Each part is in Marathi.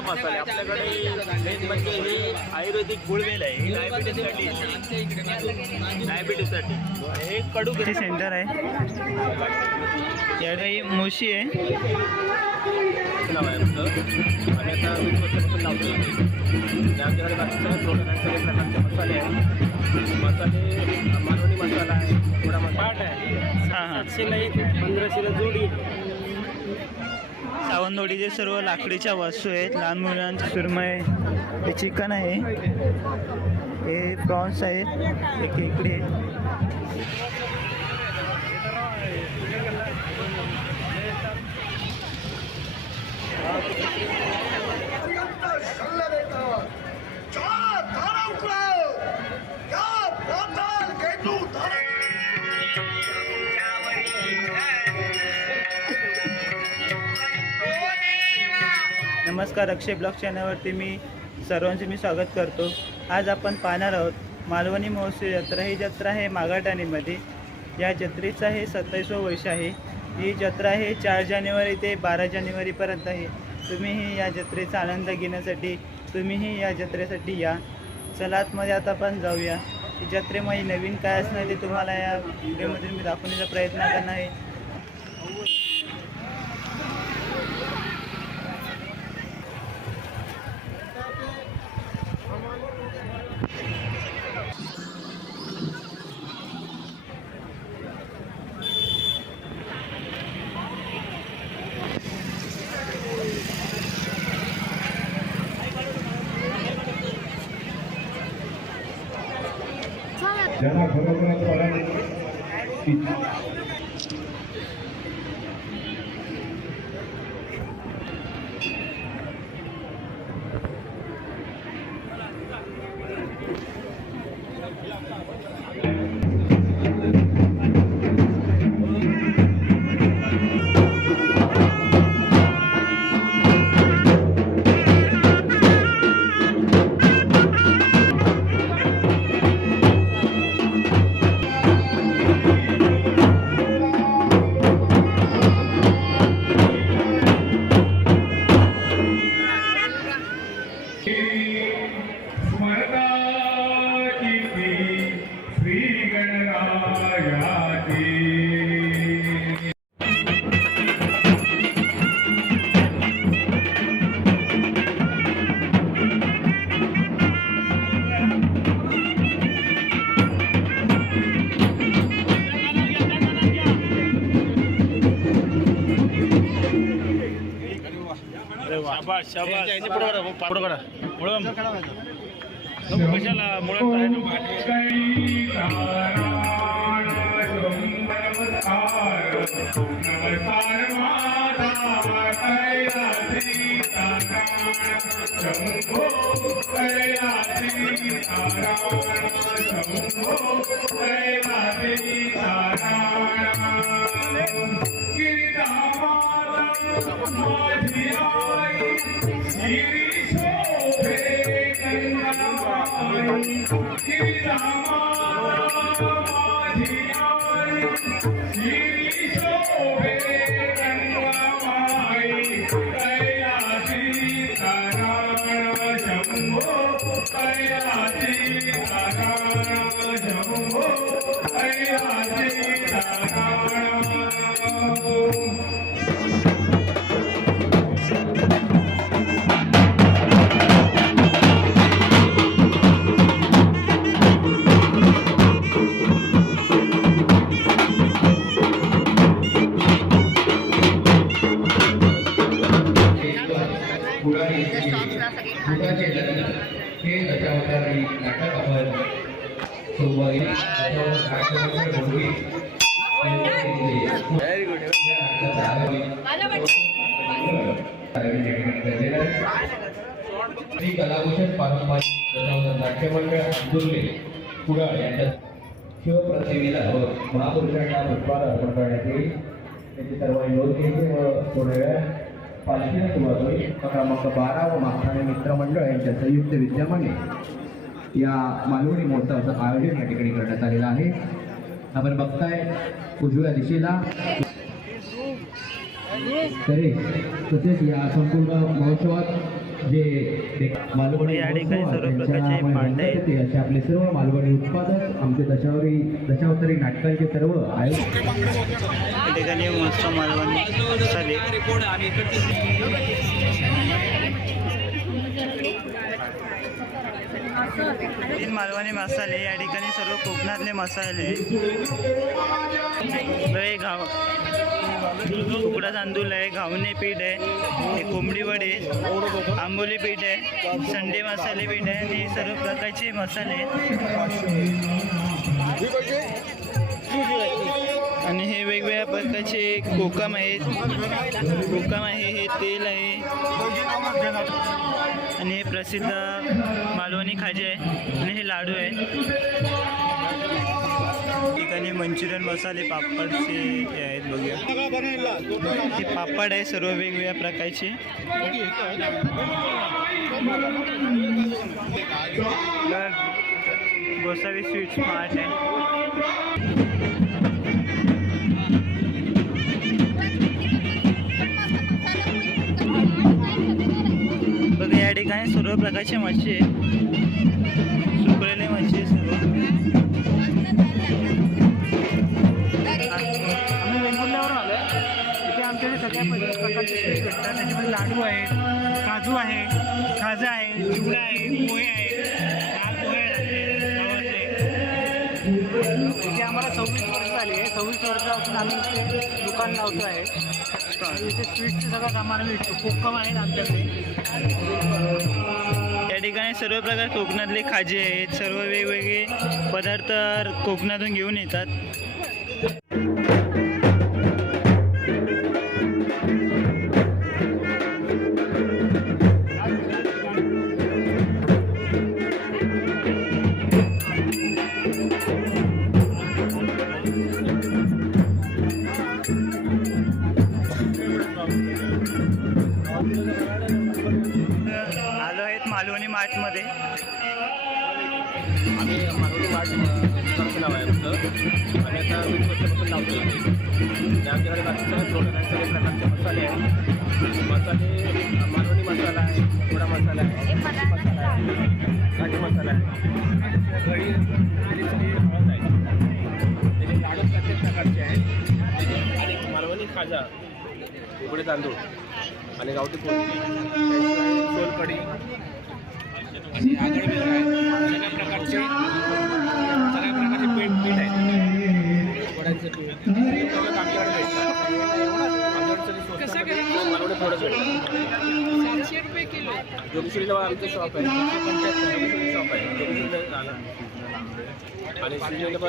मसाले. आपल्याकडे मेन म्हणजे ही आयुर्वेदिक गुळवेल आहे. ही डायबिटीससाठी डायबिटीससाठी हे कडू हे सेंटर आहे. या काही मुशी आहे. आहे आणि आता लावतो आमच्याकडे प्रोडक्ट सगळे प्रकारचे मसाले आहेत मसाले मालवणी मसाला आहे थोडा मसाला आहे. सातशेला एक पंधराशेला जोडी. सावंतवाडीचे सर्व लाकडीच्या वस्तू आहेत लहान मुलांचे सुरमय हे चिकन आहे. हे प्रॉन्स आहेत हे इकडे आहेत. नमस्कार अक्षय ब्लॉग चॅनलवरती मी सर्वांचे मी स्वागत करतो. आज आपण पाहणार आहोत मालवणी महोत्सव जत्रा ही जत्रा आहे मागाटाणीमध्ये या जत्रेचं हे सत्तावीसवं वर्ष आहे. ही जत्रा आहे चार जानेवारी ते बारा जानेवारीपर्यंत आहे. तुम्हीही या जत्रेचा आनंद घेण्यासाठी तुम्हीही या जत्रेसाठी या. चला आतमध्ये आता आपण जाऊया. ही जत्रेमध्ये नवीन काय असणार ते तुम्हाला या व्हिडिओमध्ये मी दाखवण्याचा प्रयत्न करणार आहे. नमस्कार शंभो कैलासी शंभो कैलासी महापुरुषांना पुष्पाला अर्पण करण्यात येईल त्याची सर्व नोंद घ्यायची व थोड्या वेळात पालखीला सुरुवात होईल क्रमांक बारा व मागठाणे मित्रमंडळ यांच्या संयुक्त विद्यमाने या मालवणी महोत्सवाचं आयोजन या ठिकाणी करण्यात आलेलं आहे आपण बघताय उजव्या दिशेला तरी तसेच या संपूर्ण महोत्सवात जे मालवणी या ठिकाणी सर्व प्रकारचे असे आपले सर्व मालवणी उत्पादक आमचे दशावरी दशावतारी नाटकांचे सर्व आयोजक. या ठिकाणी मस्त मालवणी तीन मालवणी मसाले या ठिकाणी सर्व कोकणातले मसाले गाव उकडा तांदूळ आहे घावणे पीठ आहे हे कोंबडी वडे आंबोली पीठ आहे संडे मसाले पीठ आहे आणि हे सर्व प्रकारचे मसाले आहेत. आणि हे वेगवेगळ्या प्रकारचे कोकम आहेत. कोकम आहे हे तेल आहे. आणि हे प्रसिद्ध मालवणी खाजे आहे आणि हे लाडू आहे. ठिकाणी मंचुरियन मसाले पापडचे हे आहेत बघूया. हे पापड आहे सर्व वेगवेगळ्या प्रकारचे. गोसावी स्वीट स्मार्ट आहे. बघा या ठिकाणी सर्व प्रकारचे मच्छी आहे सव्वीस वर्ष झाली आहे. सव्वीस वर्षापासून आम्ही इथे दुकान लावतो आहे. इथे स्वीटचं सगळं सामान आम्ही विकतो. कोकम आहेत आमच्याकडे. या ठिकाणी सर्व प्रकार कोकणातले खाजे आहेत. सर्व वेगवेगळे पदार्थ कोकणातून घेऊन येतात. खाजा उघडे तांदूळ. आणि गावठी पोळी सोलकढी. आणि आगळ वेगळं आहे सगळ्या प्रकारचे सगळ्या प्रकारचे पीठ पीठ आहेत वड्यांचं पीठ. product आमच्याकडे भेटतात आमच्याकडे सगळे स्वस्तामध्ये मालवणी product भेटतात जोगेश्वरीला आमचं शॉप आहे. शॉप आहे. झालं आणि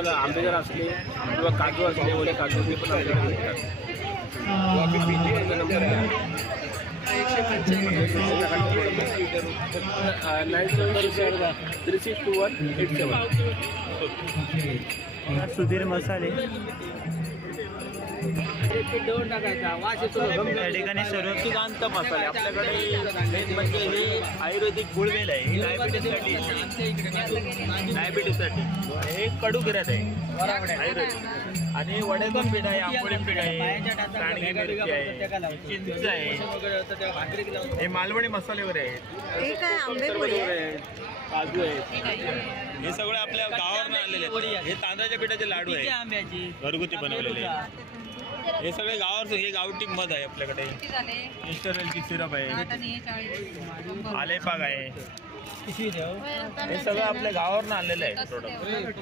आंबे जर असले किंवा काजू असले ओले काजू ते पण आमच्याकडे भेटतात. Nine seven three six two one eight seven Sudhir Masale. या ठिकाणी सर्व सुगंध मसाले आपल्याकडे मेन म्हणजे हे आयुर्वेदिक गुळवेल आहे. हे डायबिटीससाठी हे कडू गिरत आहे. आयुर्वेदिक. आणि वडेकम पीठ आहे आंबोळी पीठ आहे मिरची आहे चिंच आहे. हे मालवणी मसाले वगैरे आहेत. काजू आहेत हे सगळे आपल्या गावावरून आलेले आहेत. हे तांदळाच्या पिठाचे लाडू आहेत. घरगुती बनवलेले हे सगळे गावावर हे गावठी मध आहे आपल्याकडे. इस्टरलची सिरप आहे. आलेपाग आहे. हे? सगळं आपल्या गावावरून आणलेलं आहे प्रोडक्ट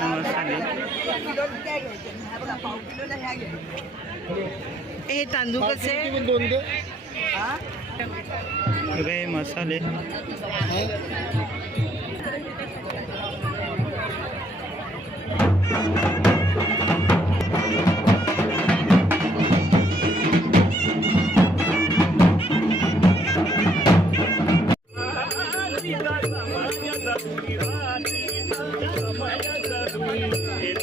मसाले हे तांदूळ कसे? हे? मसाले. समय जरूरी समय जरूरी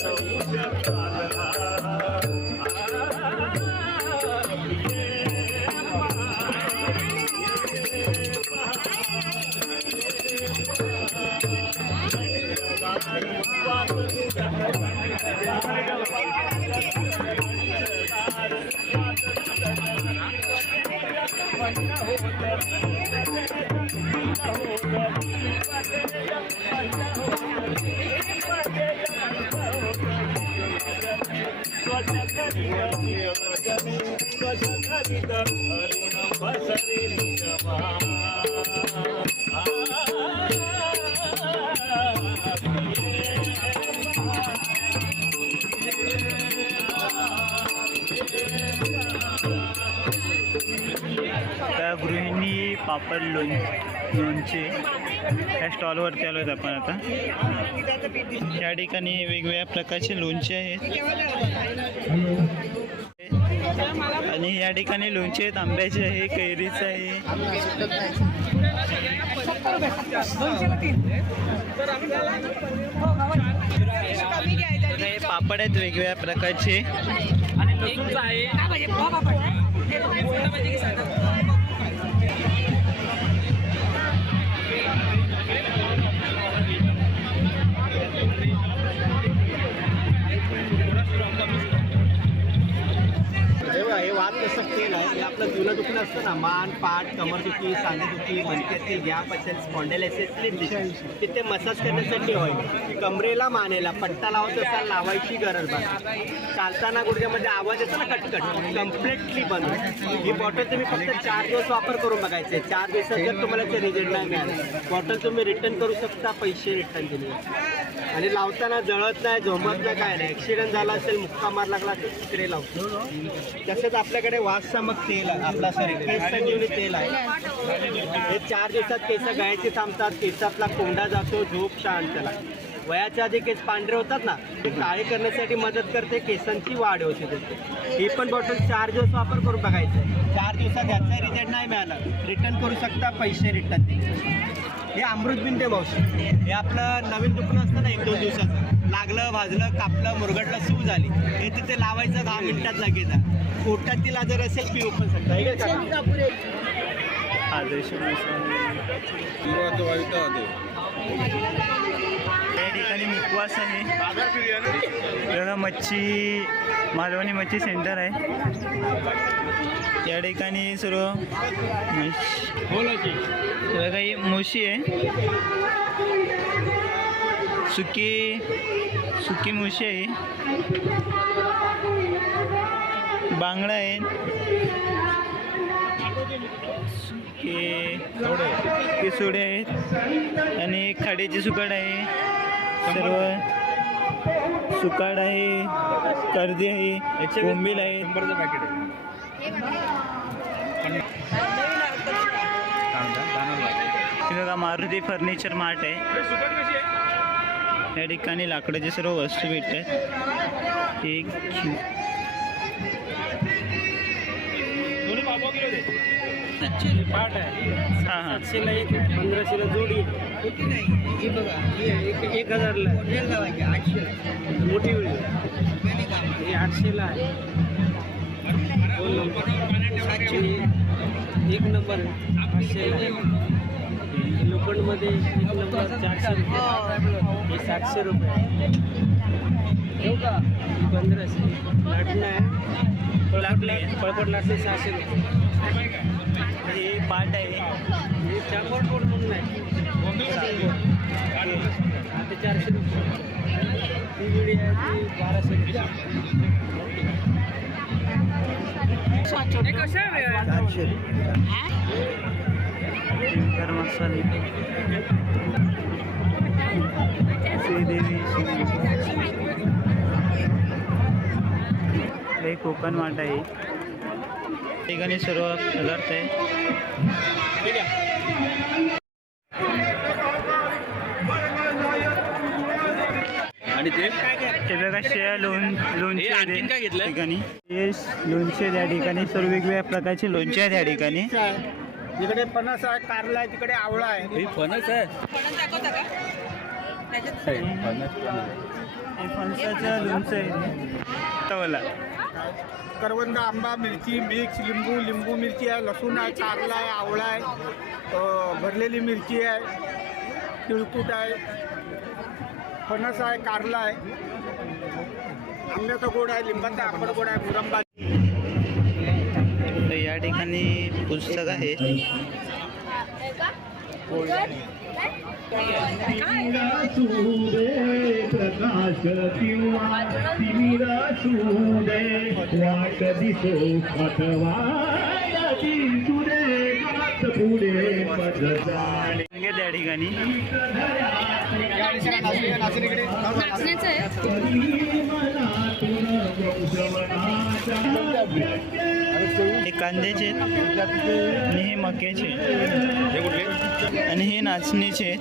त्या गृहिणी पापड लोण लोणचे. ह्या स्टॉलवरती आलो आहेत आपण आता. या ठिकाणी वेगवेगळ्या प्रकारचे लोणचे आहेत. आणि या ठिकाणी लोणचे आहेत आंब्याचे आहे कैरीचं आहे. हे पापड आहेत वेगवेगळ्या प्रकारचे. तेव्हा दुखणं असतं ना मान पाठ कमरदुखी सांधेदुखी मनक्यातील गॅप असेल स्पॉन्डेलायसिस स्लिप डिशन तिथे मसाज करण्यासाठी होईल कमरेला मानेला पट्टा लावत असाल लावायची गरज नाही. चालताना गुडघ्यामध्ये आवाज येतो ना कटकट कम्प्लिटली बंद. ही बॉटल तुम्ही फक्त चार दिवस वापर करून बघायचे. चार दिवसात जर तुम्हाला ते रिझल्ट नाही मिळालं. बॉटल तुम्ही रिटर्न करू शकता पैसे रिटर्न दिले आणि लावताना जळत नाही झोमत नाही काय नाही. ॲक्सिडेंट झाला असेल मुक्का मार लागला तर तिकडे लावतो तसंच आपल्याकडे वाससामक तेल आहे आपला सॉरी केस संजीवनी तेल आहे हे चार दिवसात केस गायचे थांबतात केसातला कोंडा जातो झोप शांत लागते. वयाच्या आधी केस पांढरे होतात ना ते काळे करण्यासाठी मदत करते केसांची वाढ होते त्याची. ही पण बॉटल चार दिवस वापर करून बघायचं चार दिवसात याचा रिझल्ट नाही मिळाला. रिटर्न करू शकता पैसे रिटर्न हे अमृत अमृतबिंदे मावशी. हे आपलं नवीन दुकान असतं ना एक दोन दिवसाचं. लागलं भाजलं कापलं मुरगडलं सूज झाली. हे तिथे लावायचं दहा मिनिटात लगेच. पोटातील आजार असेल पिऊ पण शकता. त्या ठिकाणी मुकवास आहे. मच्छी मालवणी मच्छी सेंटर आहे. या ठिकाणी सर्व म्हश- बघा ही मुशी आहे. सुकी सुकी मुशी आहे. बांगडा आहे. सुके सोडे आहेत. आणि खाडीची सुकाड आहे. सर्व सुकाड आहे. कर्दी आहे. बोंबील आहे. बघा मारुती फर्निचर मार्ट आहे. या ठिकाणी लाकडाची सर्व वस्तू भेटतात. एक हां हां. सातशेला एक पंधराशेला जोडी ही बघा एक एक हजारला मोठी हे आठशेला आहे. दोन नंबर सातशे एक नंबर हे लोखंडमध्ये एक नंबर चारशे रुपये हे. सातशे रुपये ठेवू का? ही पंधराशे. लाटणं आहे. लागले पळपट लाटणे सहाशे रुपये. हे पाट आहे. हे चांगोड बोर्ड म्हणून आहे ते चारशे रुपये. ती विडी आहे ती बाराशे रुपये. चारशे गरम मसाले श्रीदेवी. श्री हे कोकण वाट आहे ठिकाणी सर्व पदार्थ आहे आणि ते? ते बघा शेळ्या लोण लोणचे ठिकाणी. हे लोणचे आहेत या ठिकाणी. सर्व वेगवेगळ्या प्रकारचे लोणचे आहेत या ठिकाणी. इकडे फणस आहे कारला आहे तिकडे आवळा आहे. फणस आहे? हे फणसाचं लोणचं आहे. तवला. करवंद आंबा मिरची मिक्स लिंबू लिंबू मिरची आहे लसूण आहे कारला आहे आवळा आहे अ, भरलेली मिरची आहे तिळकूट आहे फणस आहे कारला आहे. आंब्याचा गोड आहे लिंबाचा आंबट गोड आहे मुरंबा या ठिकाणी पुस्तक आहे. प्रकाश किंवा तिमिरा सुदे वाट दिसो अथवा सुरे गात पुढे पद जाणे संगीत या ठिकाणी नाचण्याचं आहे. हे कांद्याचे आहेत आणि हे मक्याचे. आणि हे नाचणीचे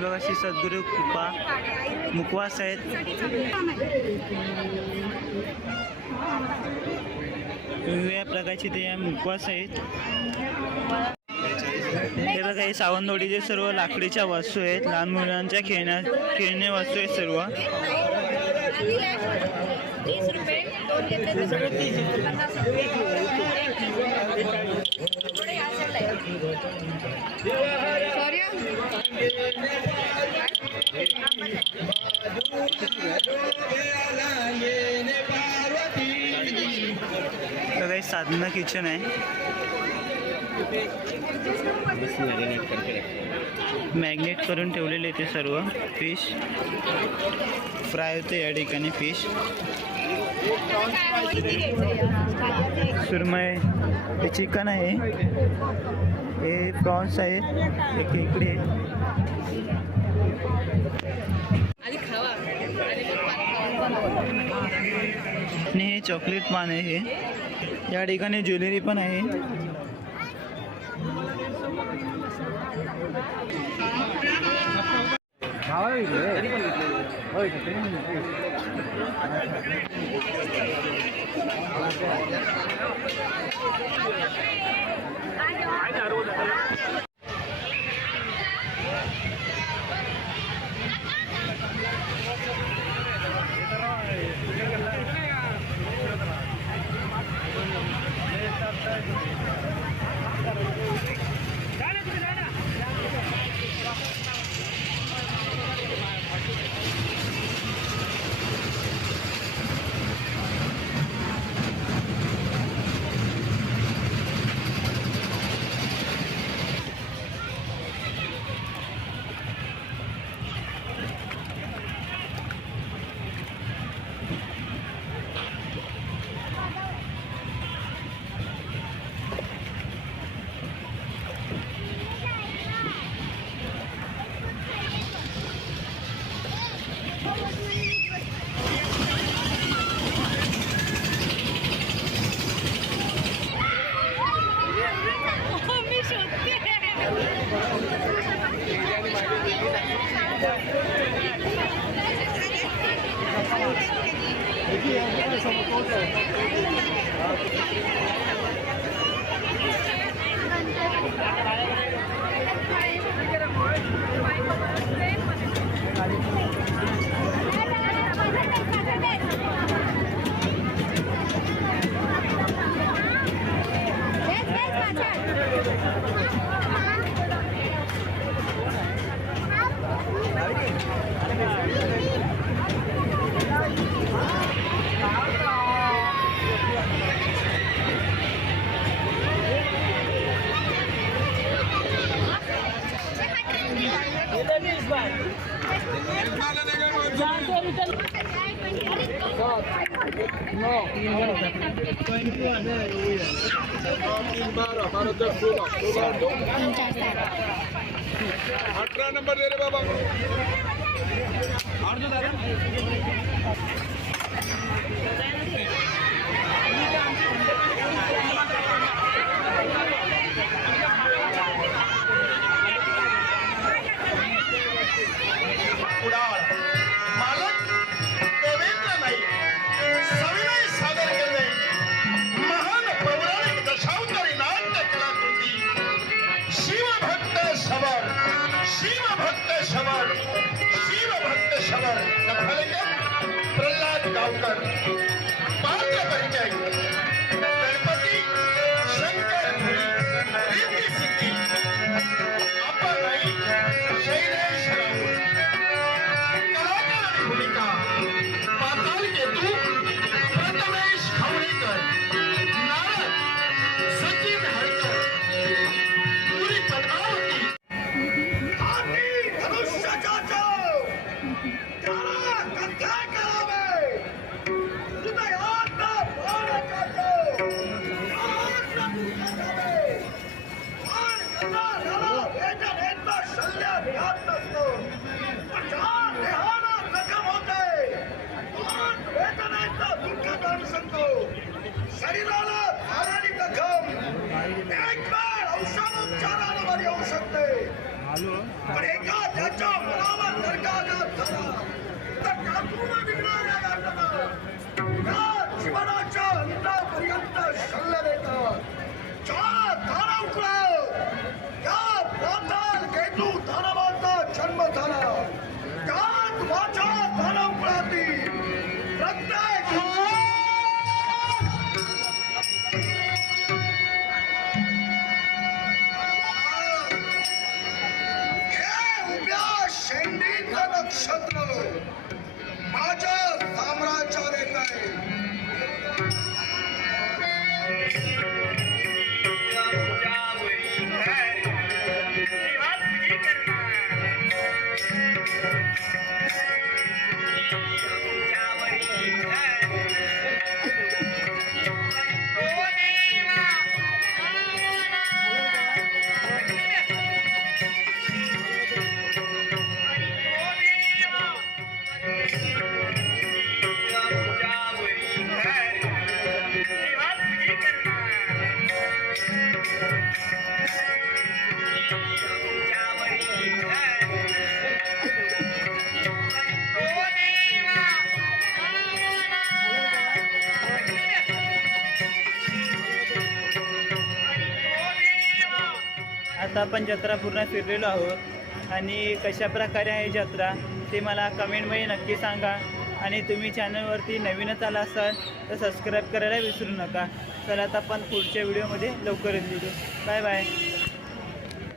बघा श्री सद्गुरू कृपा. मुखवास आहेत. वेगवेगळ्या प्रकारचे ते मुखवास आहेत. हे बघा हे सावंतवाडीचे सर्व लाकडीच्या वस्तू आहेत. लहान मुलांच्या खेळण्या खेळणे वस्तू आहेत सर्व. घेतले तर पन्नास रुपये साधना किचन आहे. मॅग्नेट करून ठेवलेले ते सर्व फिश फ्राय होते या ठिकाणी फिश सुरमय हे चिकन आहे. हे प्रॉन्स आहे. हे खेकडे आधी खावा. आणि हे चॉकलेट पान आहे हे. या ठिकाणी ज्वेलरी पण आहे. मी देखिए अठरा नंबर दे रे बाबा कुडाळ कथालेखक प्रल्हाद गावकर. पात्र आपण जत्रा पूर्ण फिरलेलो आहोत. आणि कशा प्रकारे आहे जत्रा ते मला कमेंटमध्ये नक्की सांगा. आणि तुम्ही चॅनलवरती नवीनच आला असाल तर सबस्क्राईब करायला विसरू नका. तर आता आपण पुढच्या व्हिडिओमध्ये लवकरच भेटू बाय बाय